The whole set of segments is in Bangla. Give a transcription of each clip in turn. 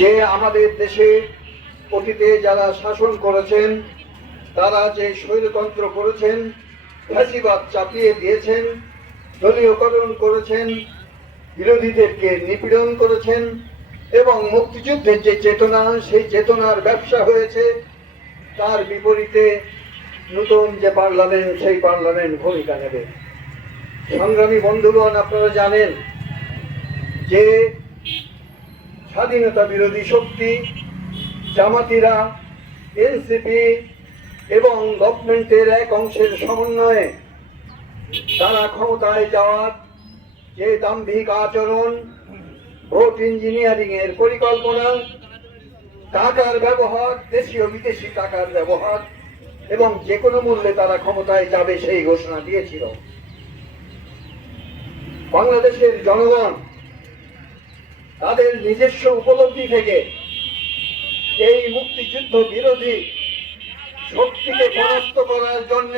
যে আমাদের দেশে অতীতে যারা শাসন করেছেন, তারা যে স্বৈরতন্ত্র করেছেন, ফ্যাসিবাদ চাপিয়ে দিয়েছেন, দলীয়করণ করেছেন, বিরোধীদেরকে নিপীড়ন করেছেন এবং মুক্তিযুদ্ধের যে চেতনা, সেই চেতনার ব্যবসা হয়েছে, তার বিপরীতে নতুন যে পার্লামেন্ট, সেই পার্লামেন্ট ভূমিকা নেবে। সংগ্রামী বন্ধুগণ, আপনারা জানেন যে স্বাধীনতা বিরোধী শক্তি জামাতিরা, এনসিপি এবং গভর্নমেন্টের এক অংশের সমন্বয়ে তারা ক্ষমতায় যাওয়ার যে দাম্ভিক আচরণ, ভোট ইঞ্জিনিয়ারিং এর পরিকল্পনা, টাকার ব্যবহার, দেশীয় বিদেশি টাকার ব্যবহার এবং যে কোনো মূল্যে তারা ক্ষমতায় যাবে সেই ঘোষণা দিয়েছিল। বাংলাদেশের জনগণ তাদের নিজস্ব উপলব্ধি থেকে এই মুক্তিযুদ্ধ বিরোধী শক্তিকে পরাস্ত করার জন্য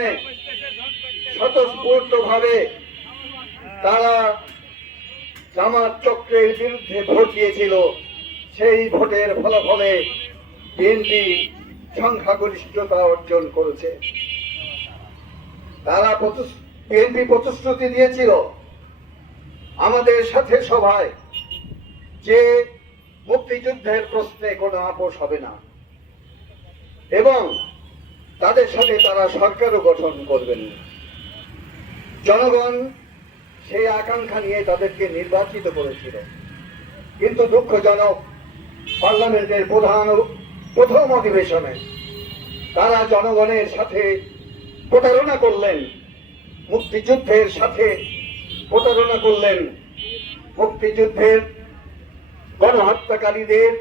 স্বতঃস্ফূর্তভাবে তারা জামাত চক্রের বিরুদ্ধে ভোট দিয়েছিল। সেই ভোটের ফলাফলে বিএনপি সংখ্যাগরিষ্ঠতা অর্জন করেছে। বিএনপি প্রতিশ্রুতি দিয়েছিল আমাদের সাথে সভায় যে মুক্তিযুদ্ধের প্রশ্নে কোনো আপোষ হবে না এবং তাদের সাথে তারা সরকারও গঠন করবেন। জনগণ সেই আকাঙ্ক্ষা নিয়ে তাদেরকে নির্বাচিত করেছিল, কিন্তু দুঃখজনক পার্লামেন্টের প্রথম অধিবেশনে তারা জনগণের সাথে প্রতারণা করলেন, মুক্তিযুদ্ধের সাথে প্রতারণা করলেন। মুক্তিযুদ্ধের গণহত্যাকারীদের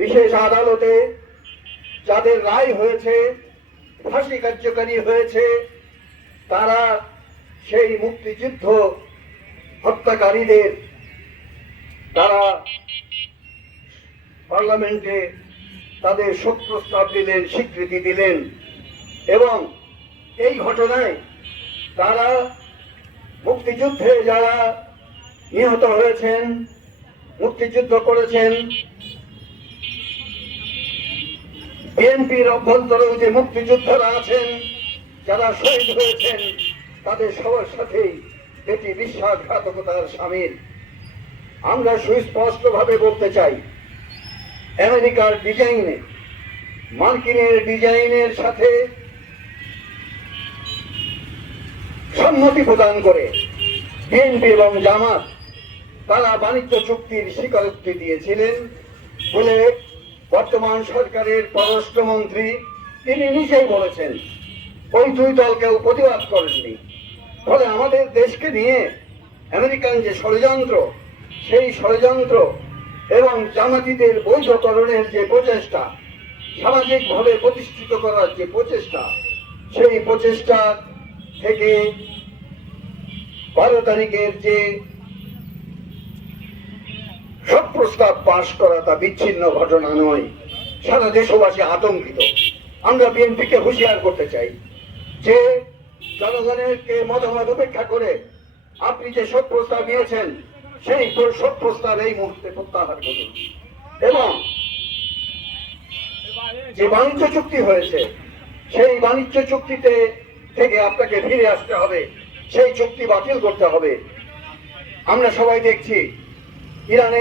বিশেষ আদালতে যাদের রায় হয়েছে, ফাঁসি কার্যকারী হয়েছে, তারা সেই মুক্তিযুদ্ধ হত্যাকারীদের তারা পার্লামেন্টে তাদের শোক প্রস্তাব দিলেন, স্বীকৃতি দিলেন এবং এই ঘটনায় তারা মুক্তিযুদ্ধে যারা নিহত হয়েছেন, মুক্তিযুদ্ধ করেছেন, বিএনপির অভ্যন্তরেও যে মুক্তিযোদ্ধারা আছেন, যারা শহীদ হয়েছেন, তাদের সবার সাথেই এটি বিশ্বাসঘাতকতার শামিল। আমরা সুস্পষ্টভাবে বলতে চাই, আমেরিকার ডিজাইনে, মার্কিনের ডিজাইনের সাথে সম্মতি প্রদান করে বিএনপি এবং জামাত তারা বাণিজ্য চুক্তির স্বীকারোক্তি দিয়েছিলেন বলে বর্তমান সরকারের পররাষ্ট্রমন্ত্রী তিনি নিজেই বলেছেন। ওই দুই দলকেও প্রতিবাদ করেননি। ফলে আমাদের দেশকে নিয়ে আমেরিকান যে ষড়যন্ত্র, সেই ষড়যন্ত্র এবং জামাতিদের বৈধকরণের যে প্রচেষ্টা, সামাজিকভাবে প্রতিষ্ঠিত করার যে প্রচেষ্টা, সেই প্রচেষ্টা থেকে 12 তারিখের যে সব প্রস্তাব পাশ করা তা বিচ্ছিন্ন ঘটনা নয়। সারা দেশবাসী আতঙ্কিত। আমরা বিএনপিকে হুঁশিয়ার করতে চাই যে জনগণেরকে মতামত উপেক্ষা করে আপনি যে সব প্রস্তাব নিয়েছেন, সেই সব প্রস্তাব এই মুহূর্তে প্রত্যাহার করুন এবং যে বাণিজ্য চুক্তি হয়েছে, সেই বাণিজ্য চুক্তিতে থেকে আপনাকে ফিরে আসতে হবে, সেই চুক্তি বাতিল করতে হবে। আমরা সবাই দেখছি ইরানের